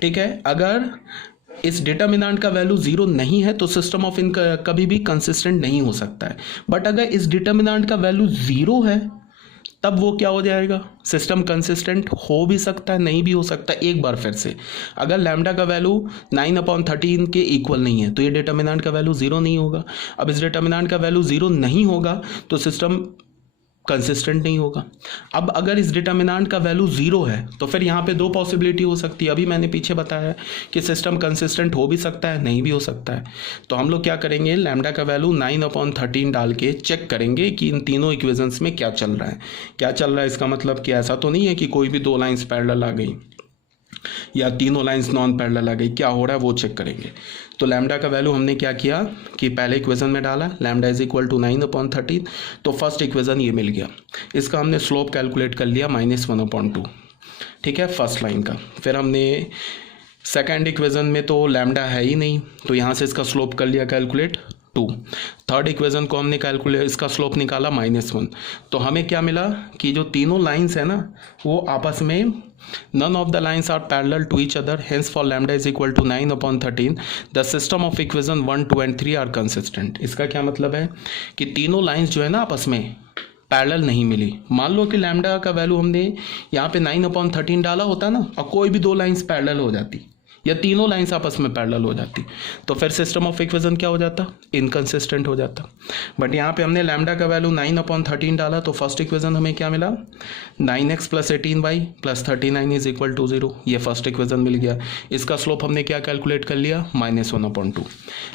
ठीक है, अगर इस डिटर्मिनेंट का वैल्यू जीरो नहीं है तो सिस्टम ऑफ इनका कभी भी कंसिस्टेंट नहीं हो सकता है। बट अगर इस डिटर्मिनेंट का वैल्यू जीरो है तब वो क्या हो जाएगा, सिस्टम कंसिस्टेंट हो भी सकता है, नहीं भी हो सकता। एक बार फिर से, अगर लैम्डा का वैल्यू 9/13 के इक्वल नहीं है तो ये डिटर्मिनेंट का वैल्यू जीरो नहीं होगा। अब इस डिटर्मिनेंट का वैल्यू जीरो नहीं होगा तो सिस्टम कंसिस्टेंट नहीं होगा। अब अगर इस डिटर्मिनेंट का वैल्यू जीरो है तो फिर यहाँ पे दो पॉसिबिलिटी हो सकती है। अभी मैंने पीछे बताया है कि सिस्टम कंसिस्टेंट हो भी सकता है, नहीं भी हो सकता है। तो हम लोग क्या करेंगे, लैम्डा का वैल्यू 9/13 डाल के चेक करेंगे कि इन तीनों इक्वेशंस में क्या चल रहा है। क्या चल रहा है इसका मतलब कि ऐसा तो नहीं है कि कोई भी दो लाइंस पैरेलल आ गई या तीनों लाइंस नॉन पैरेलल आ गई, क्या हो रहा है वो चेक करेंगे। तो लैम्डा का वैल्यू हमने क्या किया कि पहले इक्वेशन में डाला लैम्डा इज इक्वल टू 9/13, तो फर्स्ट इक्वेशन ये मिल गया। इसका हमने स्लोप कैलकुलेट कर लिया -1/2, ठीक है, फर्स्ट लाइन का। फिर हमने सेकेंड इक्वेशन में तो लैम्डा है ही नहीं तो यहाँ से इसका स्लोप कर लिया कैलकुलेट 2। थर्ड इक्वेशन को हमने कैलकुलेट इसका स्लोप निकाला -1। तो हमें क्या मिला कि जो तीनों लाइंस है ना वो आपस में none of the lines are parallel to each other, hence for lambda is equal to 9/13 the system of equation 1, 2 and 3 are consistent। इसका क्या मतलब है कि तीनों लाइंस जो है ना आपस में पैरेलल नहीं मिली। मान लो कि लैम्डा का वैल्यू हमने यहाँ पे 9/13 डाला होता ना और कोई भी दो लाइंस पैरेलल हो जाती या तीनों लाइंस आपस में पैरेलल हो जाती तो फिर सिस्टम ऑफ इक्वेशन क्या हो जाता, इनकंसिस्टेंट हो जाता। बट यहाँ पे हमने लैम्डा का वैल्यू 9/13 डाला तो फर्स्ट इक्वेशन हमें क्या मिला, 9x + 18y + 39 is equal to 0। ये फर्स्ट इक्वेशन मिल गया। इसका स्लोप हमने क्या कैलकुलेट कर लिया, -1/2।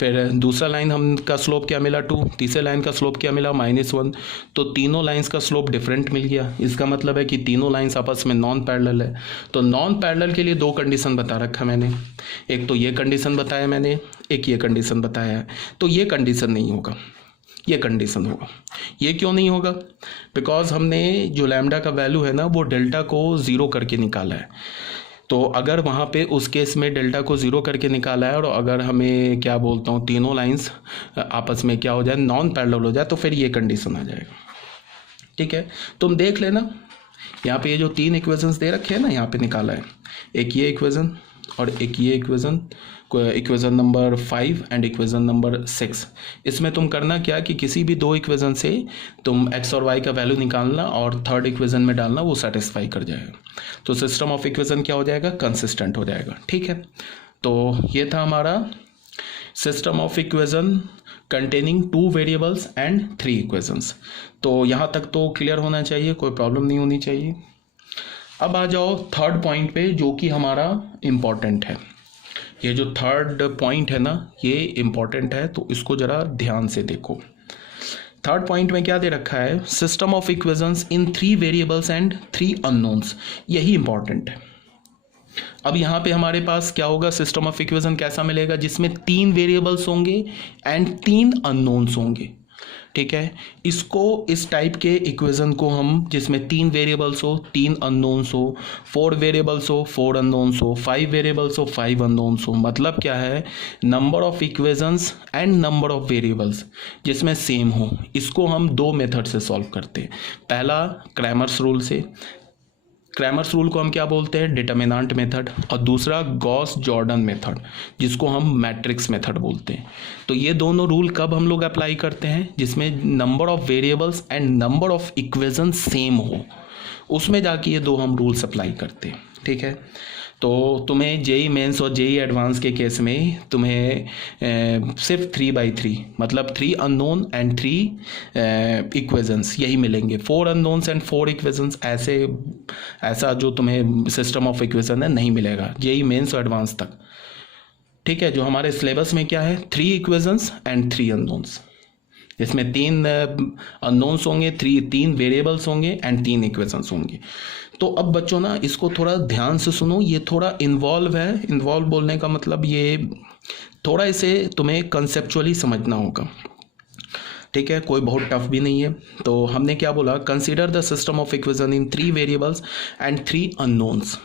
फिर दूसरा लाइन हम का स्लोप क्या मिला 2, तीसरे लाइन का स्लोप क्या मिला -1। तो तीनों लाइन्स का स्लोप डिफरेंट मिल गया। इसका मतलब है कि तीनों लाइन्स आपस में नॉन पैरेलल है। तो नॉन पैरेलल के लिए दो कंडीशन बता रखा मैंने, एक तो ये कंडीशन बताया मैंने, एक ये कंडीशन बताया है। तो ये कंडीशन नहीं होगा, ये कंडीशन होगा। ये क्यों नहीं होगा, बिकॉज हमने जो लैम्डा का वैल्यू है ना वो डेल्टा को ज़ीरो करके निकाला है। तो अगर वहाँ पे उस केस में डेल्टा को ज़ीरो करके निकाला है और अगर हमें क्या बोलता हूँ तीनों लाइंस आपस में क्या हो जाए, नॉन पैरेलल हो जाए, तो फिर ये कंडीशन आ जाएगा। ठीक है, तुम देख लेना यहाँ पे ये जो तीन इक्वेशंस दे रखे हैं ना यहाँ पे निकाला है, एक ये इक्वेशन और एक ये equation, equation number 5 and equation number 6। इसमें तुम करना क्या कि किसी भी दो इक्वेशन से तुम x और y का वैल्यू निकालना और थर्ड इक्वेशन में डालना, वो सेटिस्फाई कर जाएगा। तो सिस्टम ऑफ इक्वेशन क्या हो जाएगा, कंसिस्टेंट हो जाएगा। ठीक है, तो ये था हमारा system of equation containing 2 variables and 3 equations. तो यहाँ तक तो क्लियर होना चाहिए, कोई प्रॉब्लम नहीं होनी चाहिए। अब आ जाओ थर्ड पॉइंट पे जो कि हमारा इम्पॉर्टेंट है। ये जो थर्ड पॉइंट है ना ये इम्पॉर्टेंट है, तो इसको ज़रा ध्यान से देखो। थर्ड पॉइंट में क्या दे रखा है, system of equations in 3 variables and 3 unknowns. यही इंपॉर्टेंट है। अब यहाँ पे हमारे पास क्या होगा, सिस्टम ऑफ इक्वेशन कैसा मिलेगा, जिसमें 3 वेरिएबल्स होंगे एंड 3 अननोन्स होंगे। ठीक है, इसको इस टाइप के इक्वेशन को हम, जिसमें 3 वेरिएबल्स हो 3 अननोन्स हो, 4 वेरिएबल्स हो 4 अननोन्स हो, 5 वेरिएबल्स हो 5 अननोन्स हो, मतलब क्या है, number of equations and number of variables जिसमें सेम हो, इसको हम दो मेथड से सॉल्व करते हैं। पहला क्रैमर्स रूल से, क्रैमर्स रूल को हम क्या बोलते हैं, डिटर्मिनेंट मेथड, और दूसरा गॉस जॉर्डन मेथड जिसको हम मैट्रिक्स मेथड बोलते हैं। तो ये दोनों रूल कब हम लोग अप्लाई करते हैं, जिसमें number of variables and number of equation same हो, उसमें जाके ये दो हम रूल्स अप्लाई करते हैं। ठीक है, तो तुम्हें जेई मेंस और जेई एडवांस के केस में तुम्हें सिर्फ 3/3 मतलब 3 अननोन एंड 3 इक्वेशंस यही मिलेंगे। 4 अननोन्स एंड 4 इक्वेशंस ऐसा जो तुम्हें सिस्टम ऑफ इक्वेशन है नहीं मिलेगा जेई मेंस और एडवांस तक। ठीक है, जो हमारे सिलेबस में क्या है, 3 इक्वेशंस एंड 3 अननोन्स, जिसमें 3 अननोन्स होंगे, 3 वेरिएबल्स होंगे एंड 3 इक्वेशंस होंगे। तो अब बच्चों ना इसको थोड़ा ध्यान से सुनो, ये थोड़ा इन्वॉल्व है। इन्वॉल्व बोलने का मतलब ये थोड़ा इसे तुम्हें कंसेप्चुअली समझना होगा। ठीक है, कोई बहुत टफ भी नहीं है। तो हमने क्या बोला, consider the system of equation in 3 variables and 3 unknowns.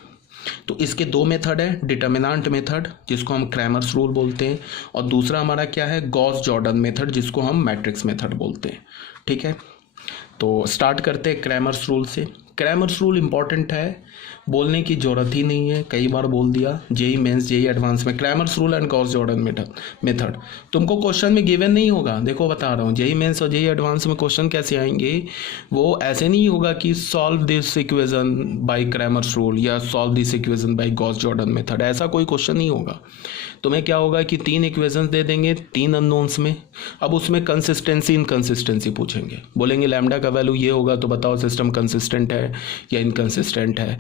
तो इसके दो मेथड है, डिटर्मिनेंट मेथड जिसको हम क्रैमर्स रूल बोलते हैं, और दूसरा हमारा क्या है, गॉस जॉर्डन मेथड जिसको हम मैट्रिक्स मेथड बोलते हैं। ठीक है, तो स्टार्ट करते हैं क्रैमर्स रूल से। क्रैमर्स रूल इंपॉर्टेंट है बोलने की जरूरत ही नहीं है, कई बार बोल दिया। जेई मेंस जेई एडवांस में Cramer's rule and Gauss Jordan method तुमको क्वेश्चन में गिवन नहीं होगा। देखो बता रहा हूँ, जेई मेंस और जेई एडवांस में क्वेश्चन कैसे आएंगे, वो ऐसे नहीं होगा कि solve this equation by Cramer's rule या solve this equation by Gauss Jordan method, ऐसा कोई क्वेश्चन नहीं होगा। तुम्हें क्या होगा कि 3 इक्वेशंस दे देंगे 3 अननोन्स में, अब उसमें कंसिस्टेंसी इनकंसिस्टेंसी पूछेंगे, बोलेंगे लैम्डा का वैल्यू ये होगा तो बताओ सिस्टम कंसिस्टेंट है या इनकंसिस्टेंट है,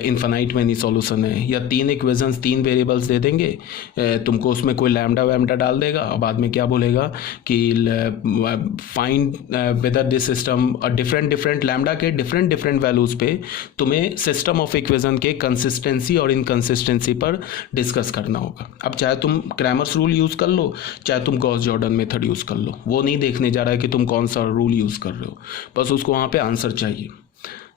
इन्फिनाइट में नहीं सॉल्यूशन है। या 3 इक्वेशंस 3 वेरिएबल्स दे देंगे, तुमको उसमें कोई लैम्डा वैम्डा डाल देगा और बाद में क्या बोलेगा कि फाइंड वेदर दिस सिस्टम और डिफरेंट लैम्डा के डिफरेंट वैल्यूज़ पे तुम्हें सिस्टम ऑफ इक्वेशन के कंसिस्टेंसी और इनकंसिस्टेंसी पर डिस्कस करना होगा। अब चाहे तुम क्रैमर्स रूल यूज़ कर लो, चाहे तुम गॉस जॉर्डन मेथड यूज़ कर लो, वो नहीं देखने जा रहा है कि तुम कौन सा रूल यूज़ कर रहे हो, बस उसको वहाँ पे आंसर चाहिए।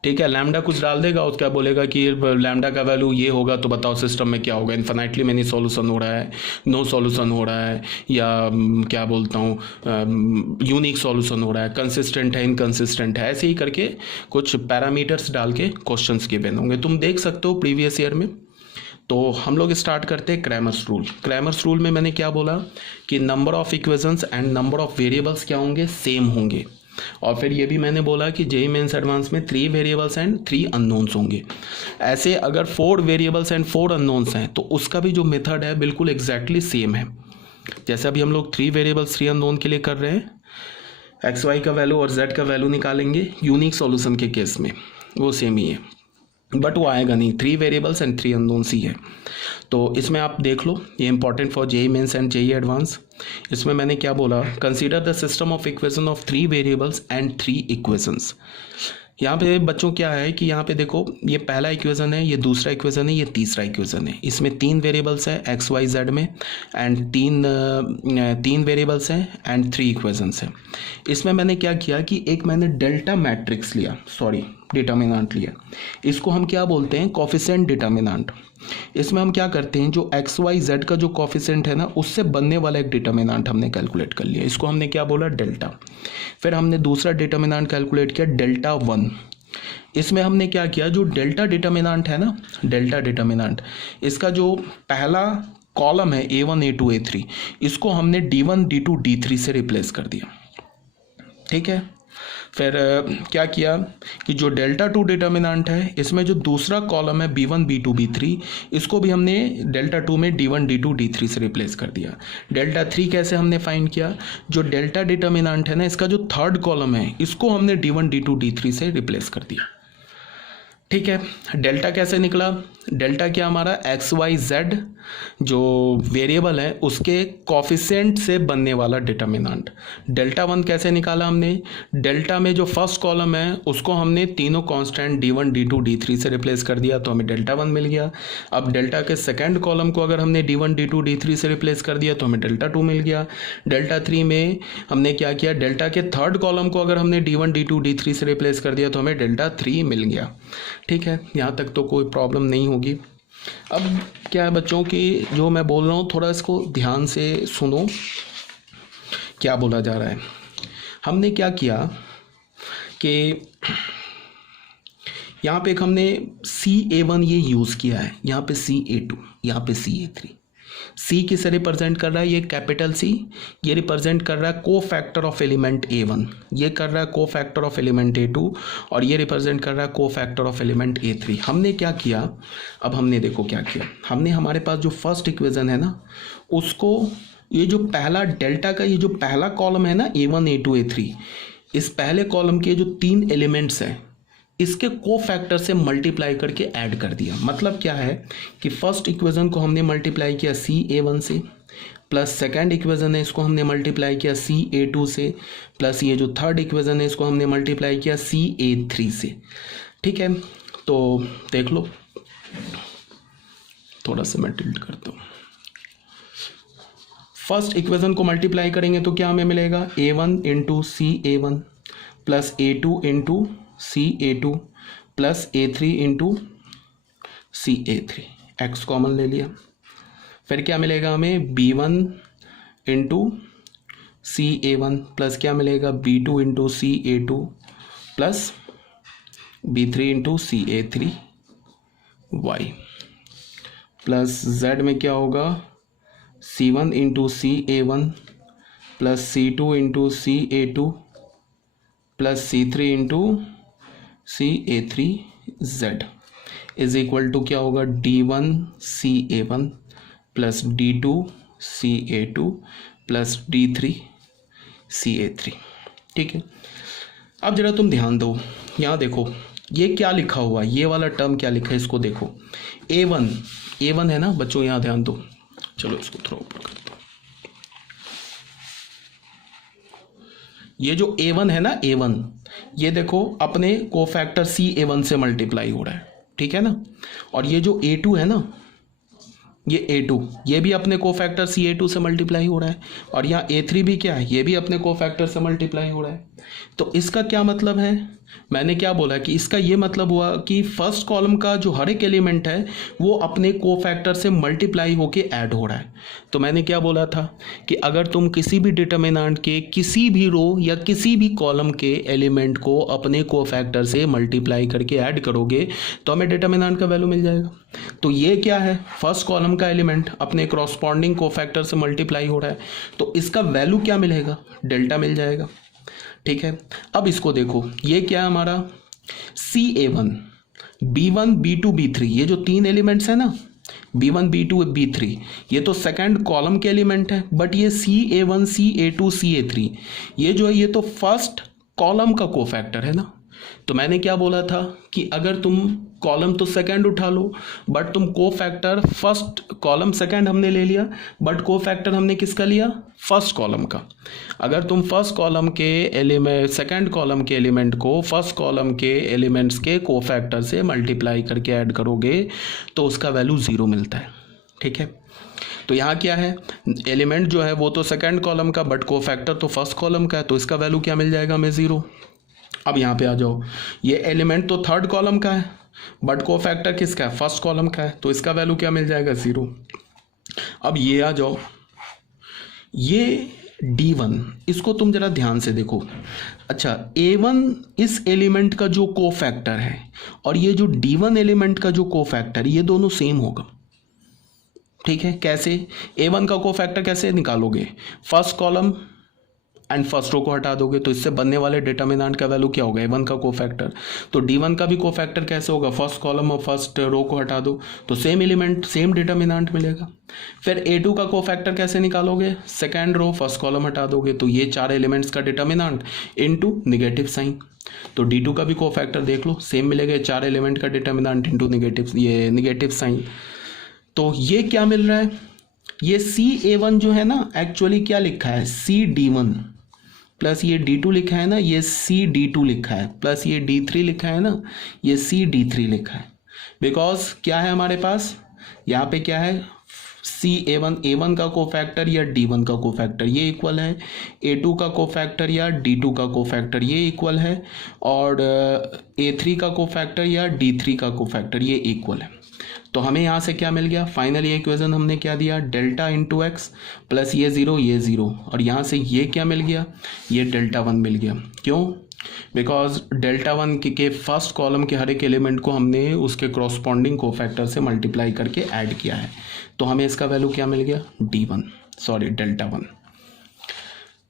ठीक है, लैम्डा कुछ डाल देगा, उसका क्या बोलेगा कि लैम्डा का वैल्यू ये होगा तो बताओ सिस्टम में क्या होगा, इन्फिनाइटली में नहीं सॉल्यूशन हो रहा है, नो सॉल्यूशन हो रहा है, या क्या बोलता हूँ यूनिक सॉल्यूशन हो रहा है, कंसिस्टेंट है इनकंसिस्टेंट है, ऐसे ही करके कुछ पैरामीटर्स डाल के क्वेश्चंस गिवन होंगे, तुम देख सकते हो प्रीवियस ईयर में। तो हम लोग स्टार्ट करते हैं क्रैमर्स रूल। क्रैमर्स रूल में मैंने क्या बोला कि number of equations and number of variables क्या होंगे, सेम होंगे। और फिर ये भी मैंने बोला कि जेईई मेंस एडवांस में 3 वेरिएबल्स एंड 3 अननोन्स होंगे। ऐसे अगर 4 वेरिएबल्स एंड 4 अननोन्स हैं तो उसका भी जो मेथड है बिल्कुल एग्जैक्टली सेम है। जैसे अभी हम लोग 3 वेरिएबल्स 3 अननोन के लिए कर रहे हैं, एक्स वाई का वैल्यू और जेड का वैल्यू निकालेंगे यूनिक सॉल्यूशन के केस में, वो सेम ही है, बट वो आएगा नहीं, 3 वेरिएबल्स एंड 3 अननोन्स ही है। तो इसमें आप देख लो, ये important for JEE Mains and JEE advance. इसमें मैंने क्या बोला, consider the system of equation of 3 variables and 3 equations. यहाँ पे बच्चों क्या है कि यहाँ पे देखो, ये पहला इक्वेशन है, ये दूसरा इक्वेशन है, ये तीसरा इक्वेशन है। इसमें 3 वेरिएबल्स है एक्स वाई जेड में एंड 3 वेरिएबल्स हैं एंड 3 इक्वेशंस हैं। इसमें मैंने क्या किया कि एक मैंने डेल्टा मैट्रिक्स लिया, सॉरी डिटर्मिनेंट लिया, इसको हम क्या बोलते हैं, कोफिशिएंट डिटर्मिनेंट। इसमें हम क्या करते हैं, जो एक्स वाई जेड का जो कोफिशिएंट है ना, उससे बनने वाला एक डिटर्मिनेंट हमने कैलकुलेट कर लिया, इसको हमने क्या बोला, डेल्टा। फिर हमने दूसरा डिटर्मिनेंट कैलकुलेट किया डेल्टा 1। इसमें हमने क्या किया, जो डेल्टा डिटर्मिनेंट है ना, डेल्टा डिटर्मिनेंट, इसका जो पहला कॉलम है A1 A2 A3, इसको हमने D1 D2 D3 से रिप्लेस कर दिया। ठीक है, फिर क्या किया कि जो डेल्टा 2 डिटर्मिनेंट है, इसमें जो दूसरा कॉलम है B1 B2 B3, इसको भी हमने डेल्टा 2 में D1 D2 D3 से रिप्लेस कर दिया। डेल्टा 3 कैसे हमने फाइंड किया, जो डेल्टा डिटर्मिनेंट है ना, इसका जो थर्ड कॉलम है, इसको हमने D1 D2 D3 से रिप्लेस कर दिया। ठीक है, डेल्टा कैसे निकला, डेल्टा क्या हमारा एक्स वाई जेड जो वेरिएबल है उसके कोफिशिएंट से बनने वाला डिटर्मिनेंट। डेल्टा 1 कैसे निकाला हमने, डेल्टा में जो फर्स्ट कॉलम है उसको हमने तीनों कांस्टेंट D1 D2 D3 से रिप्लेस कर दिया तो हमें डेल्टा 1 मिल गया। अब डेल्टा के सेकंड कॉलम को अगर हमने D1 D2 D3 से रिप्लेस कर दिया तो हमें डेल्टा 2 मिल गया। डेल्टा 3 में हमने क्या किया, डेल्टा के थर्ड कॉलम को अगर हमने D1 D2 D3 से रिप्लेस कर दिया तो हमें डेल्टा 3 मिल गया। ठीक है, यहाँ तक तो कोई प्रॉब्लम नहीं होगी। अब क्या है बच्चों की, जो मैं बोल रहा हूँ थोड़ा इसको ध्यान से सुनो, क्या बोला जा रहा है। हमने क्या किया कि यहाँ पे एक हमने CA1 ये यूज़ किया है, यहाँ पे CA2, यहाँ पे CA3। C किसे रिप्रेजेंट कर रहा है, ये कैपिटल C, ये रिप्रेजेंट कर रहा है को फैक्टर ऑफ एलिमेंट A1, ये कर रहा है को फैक्टर ऑफ एलिमेंट A2, और ये रिप्रेजेंट कर रहा है को फैक्टर ऑफ एलिमेंट A3। हमने क्या किया, अब हमने देखो क्या किया, हमने हमारे पास जो फर्स्ट इक्वेशन है ना, उसको ये जो पहला डेल्टा का ये जो पहला कॉलम है ना A1 A2 A3, इस पहले कॉलम के जो 3 एलिमेंट्स हैं इसके को फैक्टर से मल्टीप्लाई करके ऐड कर दिया। मतलब क्या है कि फर्स्ट इक्वेशन को हमने मल्टीप्लाई किया CA1 से, प्लस सेकंड इक्वेशन है इसको हमने मल्टीप्लाई किया CA2 से, प्लस ये जो थर्ड इक्वेशन है इसको हमने मल्टीप्लाई किया CA3 से। ठीक है, तो देख लो, थोड़ा सा मैं टिल्ट करता हूँ। फर्स्ट इक्वेशन को मल्टीप्लाई करेंगे तो क्या हमें मिलेगा, A1 into CA1 plus A2 into CA2 plus A3 into CA3, x common ले लिया। फिर क्या मिलेगा हमें, B1 इंटू CA1 प्लस क्या मिलेगा, B2 into CA2 plus B3 into CA3 Y plus Z में क्या होगा C1 into CA1 plus C2 into CA2 plus C3 into CA3Z is equal to क्या होगा D1 CA1 plus D2 CA2 plus D3 CA3। ठीक है, अब जरा तुम ध्यान दो, यहाँ देखो ये क्या लिखा हुआ है, ये वाला टर्म क्या लिखा है, इसको देखो A1 है ना बच्चों, यहाँ ध्यान दो। चलो इसको थोड़ा ऊपर करते हैं। ये जो A1 है ना, A1 ये देखो अपने कोफैक्टर CA1 से मल्टीप्लाई हो रहा है, ठीक है ना। और ये जो A2 है ना, ये A2 ये भी अपने कोफैक्टर CA2 से मल्टीप्लाई हो रहा है, और यहाँ A3 भी क्या है, ये भी अपने कोफैक्टर से मल्टीप्लाई हो रहा है। तो इसका क्या मतलब है, मैंने क्या बोला कि इसका ये मतलब हुआ कि फर्स्ट कॉलम का जो हर एक एलिमेंट है वो अपने कोफैक्टर से मल्टीप्लाई होके ऐड हो रहा है। तो मैंने क्या बोला था कि अगर तुम किसी भी डिटर्मिनेंट के किसी भी रो या किसी भी कॉलम के एलिमेंट को अपने कोफैक्टर से मल्टीप्लाई करके ऐड करोगे तो हमें डिटर्मिनेंट का वैल्यू मिल जाएगा। तो ये क्या है, फर्स्ट कॉलम का एलिमेंट अपने क्रॉसपॉन्डिंग कोफैक्टर से मल्टीप्लाई हो रहा है, तो इसका वैल्यू क्या मिलेगा, डेल्टा मिल जाएगा। ठीक है, अब इसको देखो, ये क्या है हमारा CA1 B1 B2 B3, ये जो तीन एलिमेंट्स है ना B1 B2 B3, ये तो सेकंड कॉलम के एलिमेंट है, बट ये CA1 CA2 CA3 ये जो है ये तो फर्स्ट कॉलम का कोफैक्टर है ना। तो मैंने क्या बोला था कि अगर तुम कॉलम तो सेकंड उठा लो बट तुम कोफैक्टर फर्स्ट, कॉलम सेकंड हमने ले लिया बट कोफैक्टर हमने किसका लिया, फर्स्ट कॉलम का। अगर तुम फर्स्ट कॉलम के एलिमेंट सेकंड कॉलम के एलिमेंट को फर्स्ट कॉलम के एलिमेंट्स के कोफैक्टर से मल्टीप्लाई करके ऐड करोगे तो उसका वैल्यू 0 मिलता है। ठीक है, तो यहाँ क्या है, एलिमेंट जो है वो तो सेकंड कॉलम का बट कोफैक्टर तो फर्स्ट कॉलम का है, तो इसका वैल्यू क्या मिल जाएगा हमें 0। अब यहाँ पे आ जाओ, ये एलिमेंट तो थर्ड कॉलम का है बट कोफैक्टर किसका है, फर्स्ट कॉलम का है, तो इसका वैल्यू क्या मिल जाएगा 0। अब ये आ जाओ, ये D1 इसको तुम जरा ध्यान से देखो। अच्छा, A1 इस एलिमेंट का जो कोफैक्टर है और ये जो D1 एलिमेंट का जो कोफैक्टर, ये दोनों सेम होगा। ठीक है, कैसे, A1 का कोफैक्टर कैसे निकालोगे, first column and first row को हटा दोगे, तो इससे बनने वाले डिटर्मिनेंट का वैल्यू क्या होगा, A1 का कोफैक्टर। तो D1 का भी कोफैक्टर कैसे होगा, फर्स्ट कॉलम और फर्स्ट रो को हटा दो तो सेम एलिमेंट सेम डिटर्मिनेंट मिलेगा। फिर A2 का कोफैक्टर कैसे निकालोगे, सेकेंड रो फर्स्ट कॉलम हटा दोगे, तो ये चार एलिमेंट्स का डिटर्मिनेंट इनटू नेगेटिव साइन। तो D2 का भी कोफैक्टर देख लो, सेम मिलेगा, चार एलिमेंट का डिटर्मिनेंट इनटू नेगेटिव साइन। तो ये क्या मिल रहा है, ये CA1 जो है ना एक्चुअली क्या लिखा है, CD1 प्लस ये D2 लिखा है ना, ये CD2 लिखा है, प्लस ये D3 लिखा है ना, ये CD3 लिखा है। बिकॉज क्या है हमारे पास यहाँ पे क्या है, A1 का कोफैक्टर या D1 का कोफैक्टर ये इक्वल है, A2 का कोफैक्टर या D2 का कोफैक्टर ये इक्वल है, और A3 का कोफैक्टर या D3 का कोफैक्टर ये इक्वल है। तो हमें यहाँ से क्या मिल गया, फाइनली इक्वेशन हमने क्या दिया, डेल्टा इंटू एक्स प्लस ये 0 और यहाँ से ये क्या मिल गया, ये डेल्टा 1 मिल गया। क्यों, बिकॉज डेल्टा 1 के फर्स्ट कॉलम के हर एक एलिमेंट को हमने उसके क्रॉसपॉन्डिंग कोफैक्टर से मल्टीप्लाई करके ऐड किया है, तो हमें इसका वैल्यू क्या मिल गया, डेल्टा 1।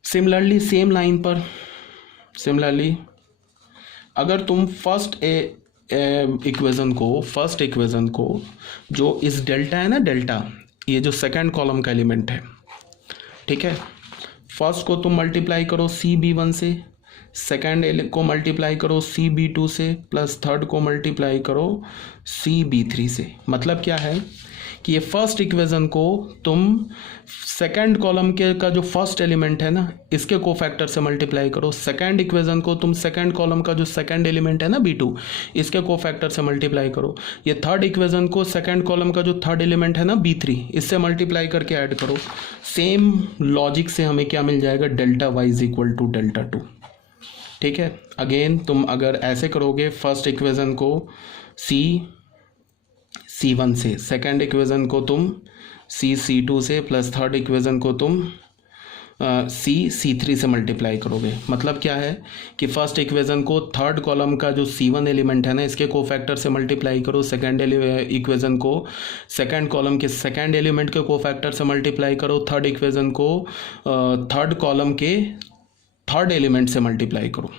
सिमिलरली सेम लाइन पर अगर तुम फर्स्ट इक्वेशन को जो इस डेल्टा है ना, डेल्टा ये जो सेकंड कॉलम का एलिमेंट है, ठीक है, फर्स्ट को तुम मल्टीप्लाई करो CB1 से, सेकंड को मल्टीप्लाई करो CB2 से, प्लस थर्ड को मल्टीप्लाई करो CB3 से। मतलब क्या है कि ये फर्स्ट इक्वेशन को तुम सेकंड कॉलम के का जो फर्स्ट एलिमेंट है ना इसके कोफैक्टर से मल्टीप्लाई करो, सेकंड इक्वेशन को तुम सेकंड कॉलम का जो सेकंड एलिमेंट है ना B2 इसके कोफैक्टर से मल्टीप्लाई करो, ये थर्ड इक्वेशन को सेकंड कॉलम का जो थर्ड एलिमेंट है ना B3 इससे मल्टीप्लाई करके ऐड करो। सेम लॉजिक से हमें क्या मिल जाएगा, delta y is equal to delta 2। ठीक है, अगेन तुम अगर ऐसे करोगे, फर्स्ट इक्वेशन को C1 से, सेकंड इक्वेशन को तुम C2 से, प्लस थर्ड इक्वेशन को तुम C3 से मल्टीप्लाई करोगे। मतलब क्या है कि फर्स्ट इक्वेशन को थर्ड कॉलम का जो C1 एलिमेंट है ना इसके कोफैक्टर से मल्टीप्लाई करो, सेकंड इक्वेशन को सेकंड कॉलम के सेकंड एलिमेंट के कोफैक्टर से मल्टीप्लाई करो, थर्ड इक्वेशन को थर्ड कॉलम के थर्ड एलिमेंट से मल्टीप्लाई करो।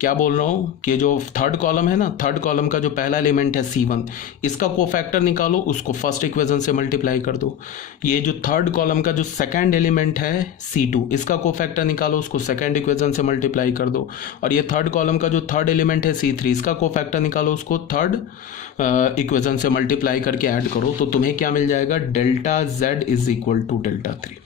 क्या बोल रहा हूँ कि जो थर्ड कॉलम है ना, थर्ड कॉलम का जो पहला एलिमेंट है C1 इसका कोफैक्टर निकालो, उसको फर्स्ट इक्वेशन से मल्टीप्लाई कर दो। ये जो थर्ड कॉलम का जो सेकंड एलिमेंट है C2 इसका कोफैक्टर निकालो, उसको सेकंड इक्वेशन से मल्टीप्लाई कर दो। और ये थर्ड कॉलम का जो थर्ड एलिमेंट है C3 इसका कोफैक्टर निकालो, उसको थर्ड इक्वेशन से मल्टीप्लाई करके ऐड करो। तो तुम्हें क्या मिल जाएगा, delta Z is equal to delta 3।